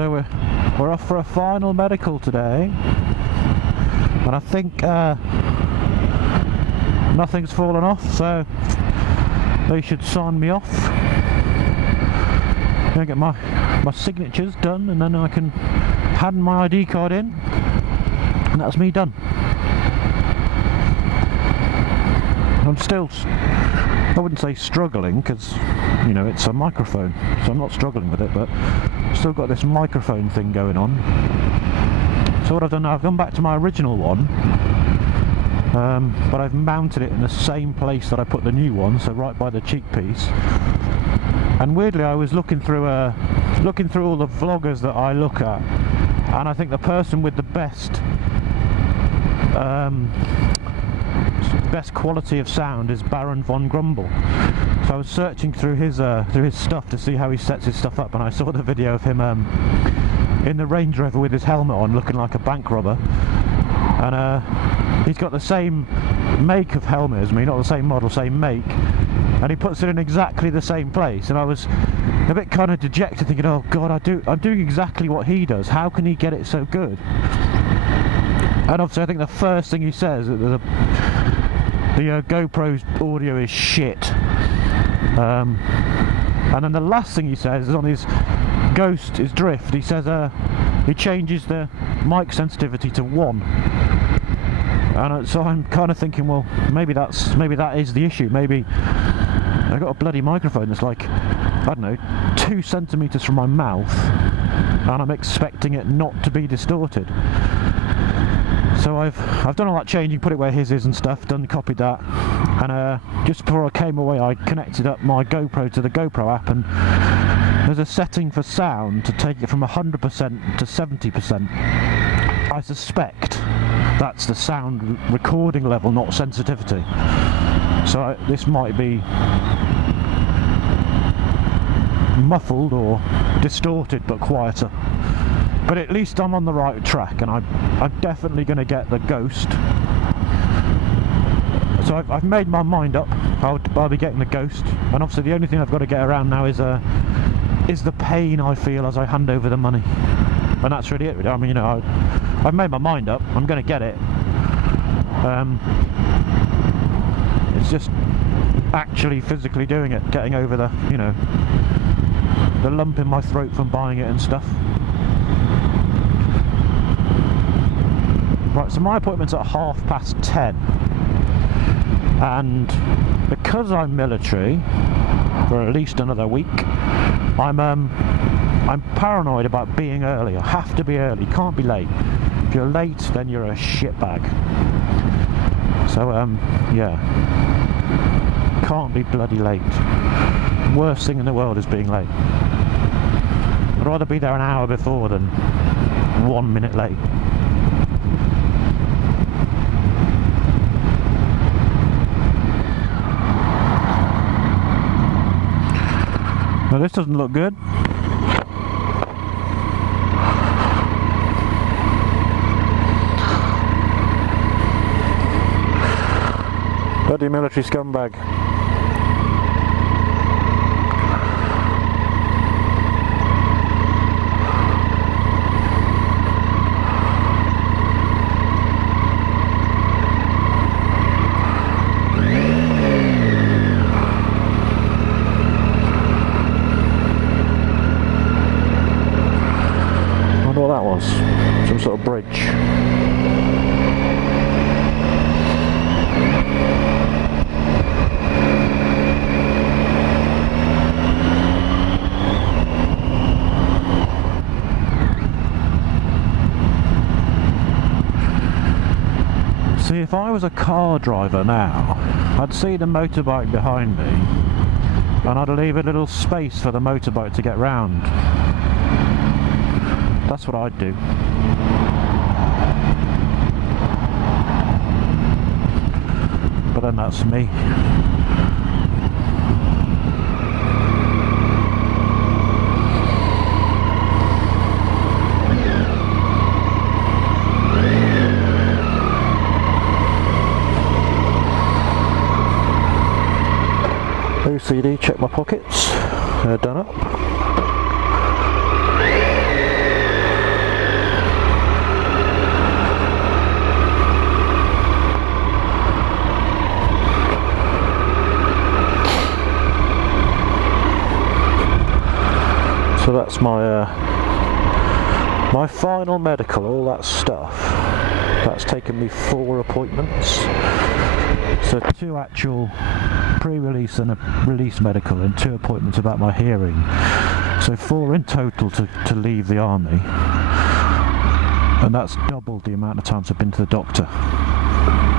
So we're off for a final medical today, and I think nothing's fallen off, so they should sign me off. Gonna get my signatures done, and then I can hand my ID card in, and that's me done. I'm still, I wouldn't say struggling, because you know it's a microphone, so I'm not struggling with it, but I've still got this microphone thing going on. So what I've done now, I've gone back to my original one, but I've mounted it in the same place that I put the new one, so right by the cheek piece. And weirdly, I was looking through all the vloggers that I look at, and I think the person with the best quality of sound is Baron von Grumble. So I was searching through his stuff to see how he sets his stuff up, and I saw the video of him in the Range Rover with his helmet on, looking like a bank robber. And he's got the same make of helmet as me, not the same model, same make, and he puts it in exactly the same place. And I was a bit kind of dejected, thinking, oh god, I'm doing exactly what he does, how can he get it so good? And obviously I think the first thing he says, the GoPro's audio is shit, and then the last thing he says is on his Ghost, his Drift, he says he changes the mic sensitivity to 1, and so I'm kind of thinking, well, maybe that is the issue. Maybe I got a bloody microphone that's like, I don't know, 2 centimeters from my mouth, and I'm expecting it not to be distorted. So I've done all that changing, put it where his is and stuff, copied that, and just before I came away I connected up my GoPro to the GoPro app, and there's a setting for sound to take it from 100% to 70%. I suspect that's the sound recording level, not sensitivity. So this might be muffled or distorted but quieter. But at least I'm on the right track, and I'm definitely going to get the Ghost. So I've made my mind up. I'll be getting the Ghost, and obviously the only thing I've got to get around now is the pain I feel as I hand over the money, and that's really it. Really. I mean, you know, I've made my mind up. I'm going to get it. It's just actually physically doing it, getting over the, you know, the lump in my throat from buying it and stuff. Right, so my appointment's at 10:30, and because I'm military for at least another week, I'm paranoid about being early. I have to be early, can't be late. If you're late, then you're a shitbag. So yeah, can't be bloody late. Worst thing in the world is being late. I'd rather be there an hour before than 1 minute late. Now this doesn't look good. Bloody military scumbag. That was some sort of bridge. See, if I was a car driver now, I'd see the motorbike behind me, and I'd leave a little space for the motorbike to get round. That's what I'd do. But then that's me. OCD, check my pockets. They're done up. So that's my my final medical, all that stuff. That's taken me 4 appointments. So 2 actual pre-release and a release medical, and 2 appointments about my hearing. So 4 in total to leave the army. And that's doubled the amount of times I've been to the doctor.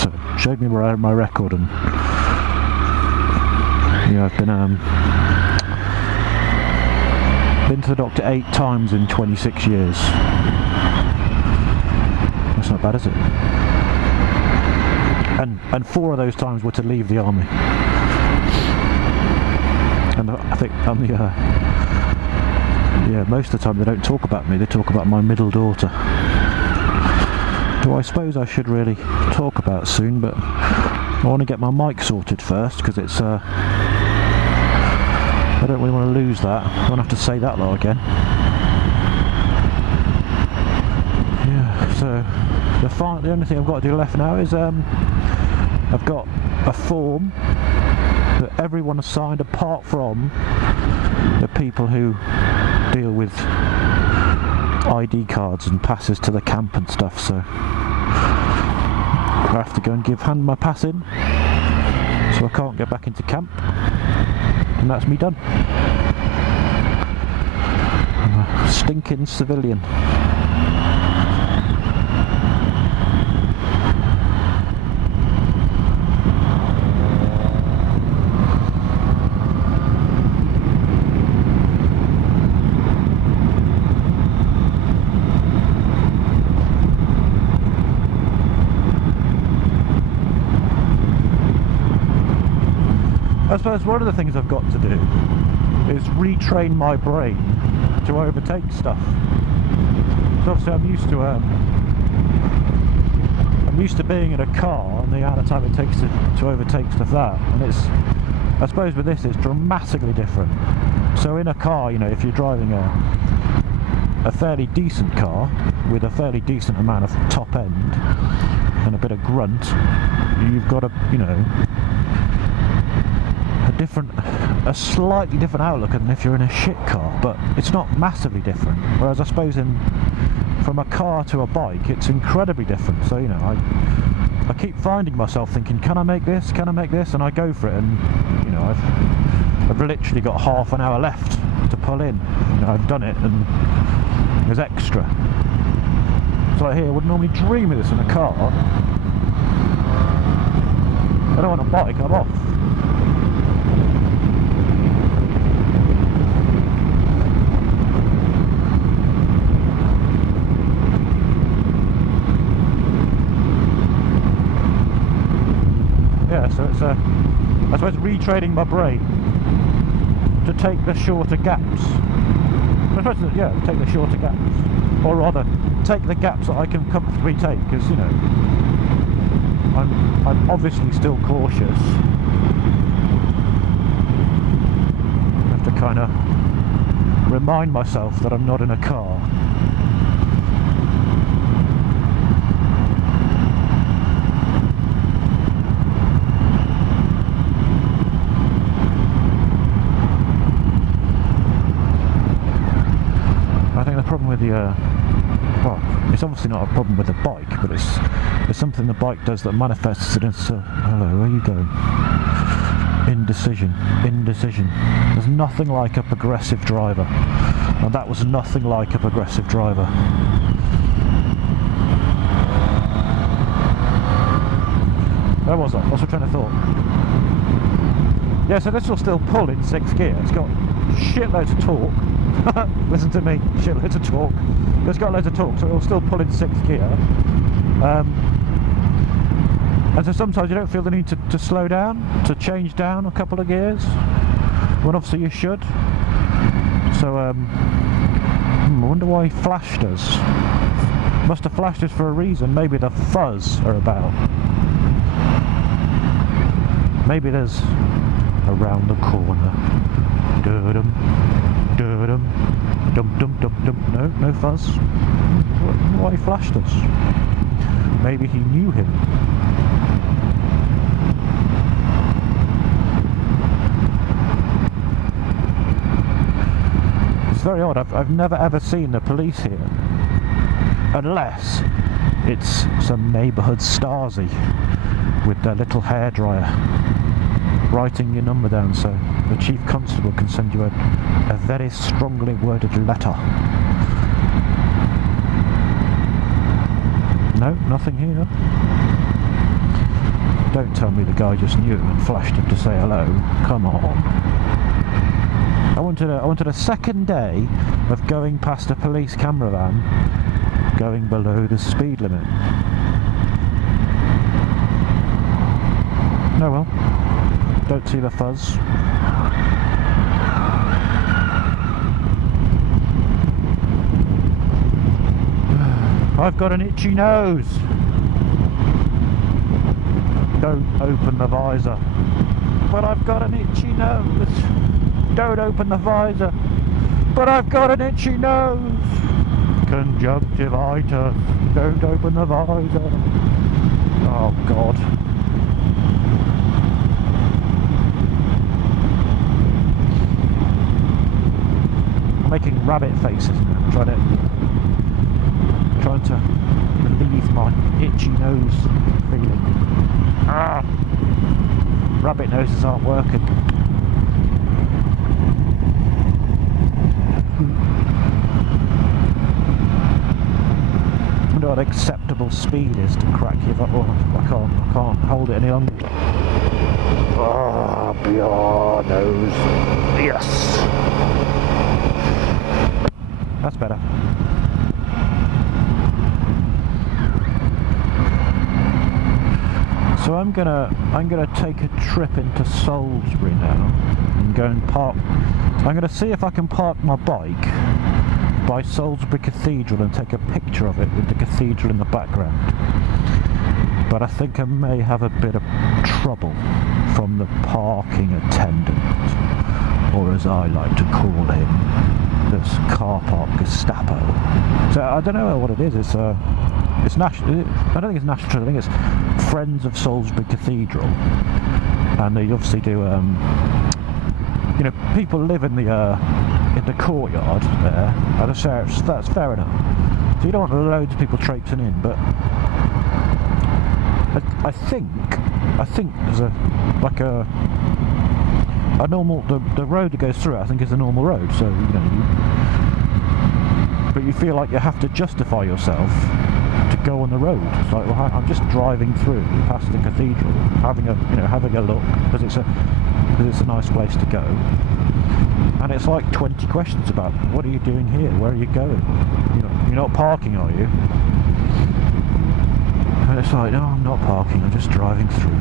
So showed me my record, and yeah, I've been to the doctor 8 times in 26 years. That's not bad, is it? And 4 of those times were to leave the army. And I think on the yeah, most of the time they don't talk about me, they talk about my middle daughter, who I suppose I should really talk about soon, but I want to get my mic sorted first, because it's I don't really want to lose that. I won't have to say that lot again. Yeah, so the only thing I've got to do left now is I've got a form that everyone has signed apart from the people who deal with ID cards and passes to the camp and stuff, so I have to go and hand my pass in, so I can't get back into camp, and that's me done. I'm a stinking civilian. I suppose one of the things I've got to do is retrain my brain to overtake stuff. So obviously I'm used to being in a car and the amount of time it takes to overtake stuff that, and I suppose with this it's dramatically different. So in a car, you know, if you're driving a fairly decent car with a fairly decent amount of top end and a bit of grunt, you've got a, you know, a slightly different outlook than if you're in a shit car, but it's not massively different. Whereas I suppose from a car to a bike, it's incredibly different. So, you know, I keep finding myself thinking, can I make this? Can I make this? And I go for it, and you know, I've literally got half an hour left to pull in. You know, I've done it, and there's extra. So like here, I would normally dream of this in a car. I don't want a bike, I'm off. Yeah, so it's I suppose retraining my brain to take the shorter gaps. Yeah, take the shorter gaps, or rather, take the gaps that I can comfortably take. Because you know, I'm obviously still cautious. I have to kind of remind myself that I'm not in a car. Problem with the well, it's obviously not a problem with the bike, but it's something the bike does that manifests it as hello, where are you going? Indecision. There's nothing like a progressive driver, and that was nothing like a progressive driver. Where was I? What's my train of thought? Yeah, so this will still pull in 6th gear. It's got shitloads of torque. Listen to me, shitloads of torque. It's got loads of torque, so it'll still pull in 6th gear. And so sometimes you don't feel the need to slow down, to change down a couple of gears, when obviously you should. So I wonder why he flashed us. Must have flashed us for a reason. Maybe the fuzz are about. Maybe there's around the corner. Dum dum dum dum dum. No fuzz. Why he flashed us? Maybe he knew him. very odd. I've never ever seen the police here, unless it's some neighbourhood Stasi with their little hairdryer writing your number down so the chief constable can send you a very strongly worded letter. No, nothing here. Don't tell me the guy just knew and flashed him to say hello. Come on. I wanted a second day of going past a police camera van going below the speed limit. Oh well. Don't see the fuzz. I've got an itchy nose. Don't open the visor. But I've got an itchy nose. Don't open the visor. But I've got an itchy nose. Conjunctivitis. Don't open the visor. Oh God. I'm making rabbit faces now. Trying to relieve my itchy nose feeling. Ah! Rabbit noses aren't working. I wonder what acceptable speed is to crack your... Oh, I can't hold it any longer. Ah, your nose. Yes! That's better. So I'm gonna take a trip into Salisbury now and go and park. I'm gonna see if I can park my bike by Salisbury Cathedral and take a picture of it with the cathedral in the background. But I think I may have a bit of trouble from the parking attendant, or as I like to call him, this car park Gestapo. So I don't know what it is. It's national. I don't think it's national. I think it's Friends of Salisbury Cathedral, and they obviously do. You know, people live in the courtyard there. That's fair enough. So you don't want loads of people traipsing in, but I think there's a normal the road that goes through it. I think is a normal road. So you know, but you feel like you have to justify yourself to go on the road. It's like, well, I'm just driving through past the cathedral, having a look because it's a nice place to go. And it's like 20 questions about what are you doing here? Where are you going? You're not parking, are you? And it's like, no, I'm not parking. I'm just driving through.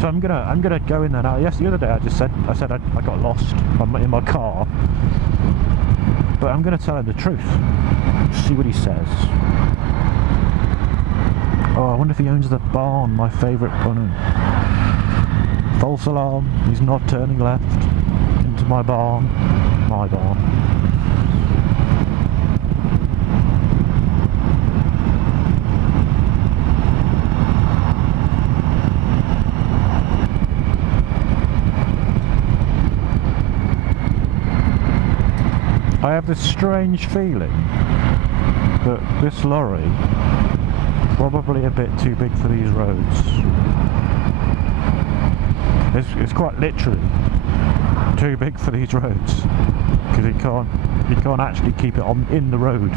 So I'm gonna go in there now. Yes, the other day I said I got lost in my car, but I'm gonna tell him the truth. See what he says. Oh, I wonder if he owns the barn, my favourite one. False alarm, he's not turning left into my barn. My barn. I have this strange feeling that this lorry probably a bit too big for these roads. It's quite literally too big for these roads because he can't actually keep it in the road.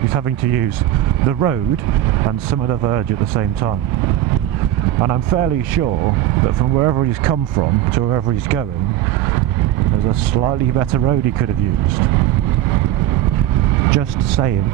He's having to use the road and some of the verge at the same time. And I'm fairly sure that from wherever he's come from to wherever he's going, there's a slightly better road he could have used. Just saying.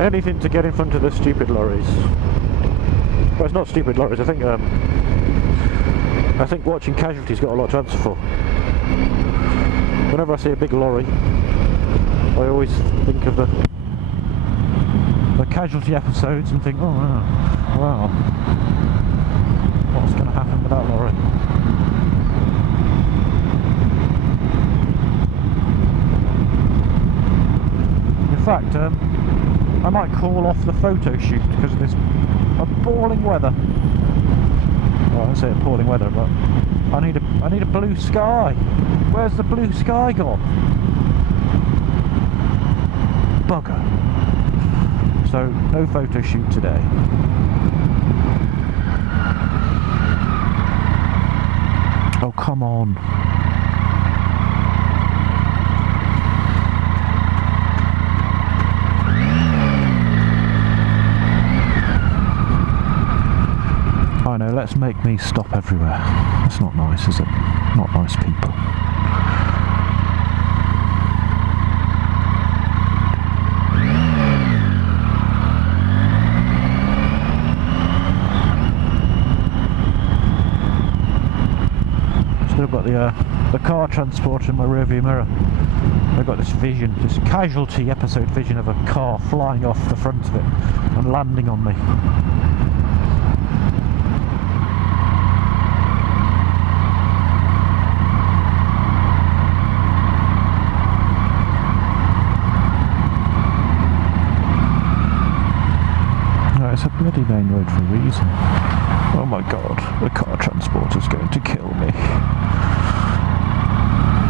Anything to get in front of the stupid lorries. Well, it's not stupid lorries. I think watching Casualty's got a lot to answer for. Whenever I see a big lorry, I always think of the Casualty episodes and think, oh wow, what's going to happen with that lorry? fact, I might call off the photo shoot because of this appalling weather. Well, I don't say appalling weather, but I need a blue sky. Where's the blue sky gone? Bugger. So no photo shoot today. Oh, come on. I know, let's make me stop everywhere. That's not nice, is it? Not nice people. Still got the car transporter in my rearview mirror. I've got this vision, this casualty episode vision of a car flying off the front of it and landing on me. It's a bloody main road for a reason. Oh my god, the car transporter's going to kill me.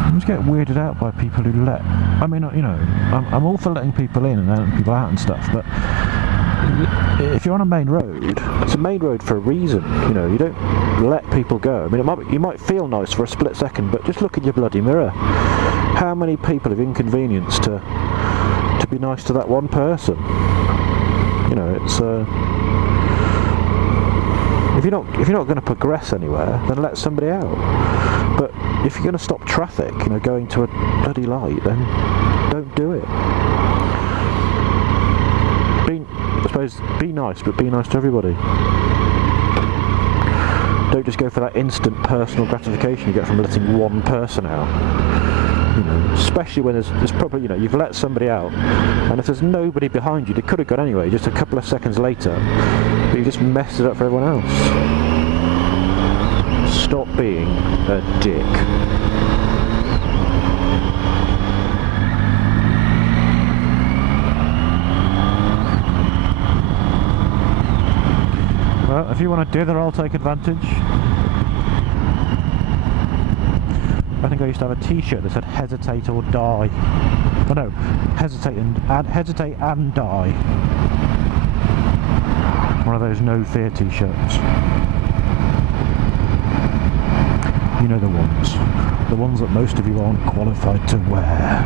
I just get weirded out by people who let... I mean, you know, I'm all for letting people in and letting people out and stuff, but if you're on a main road, it's a main road for a reason. You know, you don't let people go. I mean, you might feel nice for a split second, but just look in your bloody mirror. How many people have inconvenienced to be nice to that one person? You know, it's if you're not going to progress anywhere, then let somebody out. But if you're going to stop traffic, you know, going to a bloody light, then don't do it. I suppose be nice, but be nice to everybody. Don't just go for that instant personal gratification you get from letting one person out. You know, especially when there's probably, you know, you've let somebody out, and if there's nobody behind you, they could have gone anyway, just a couple of seconds later, but you just messed it up for everyone else. Stop being a dick. Well, if you want to dither, I'll take advantage. I think I used to have a t-shirt that said hesitate or die. Oh no, hesitate and die. One of those no fear t-shirts. You know the ones. The ones that most of you aren't qualified to wear.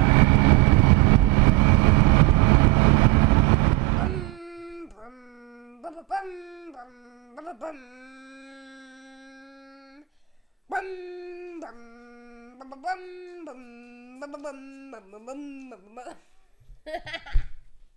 Bum, bum, bum, bum, bum, bum, bum, bum, bum.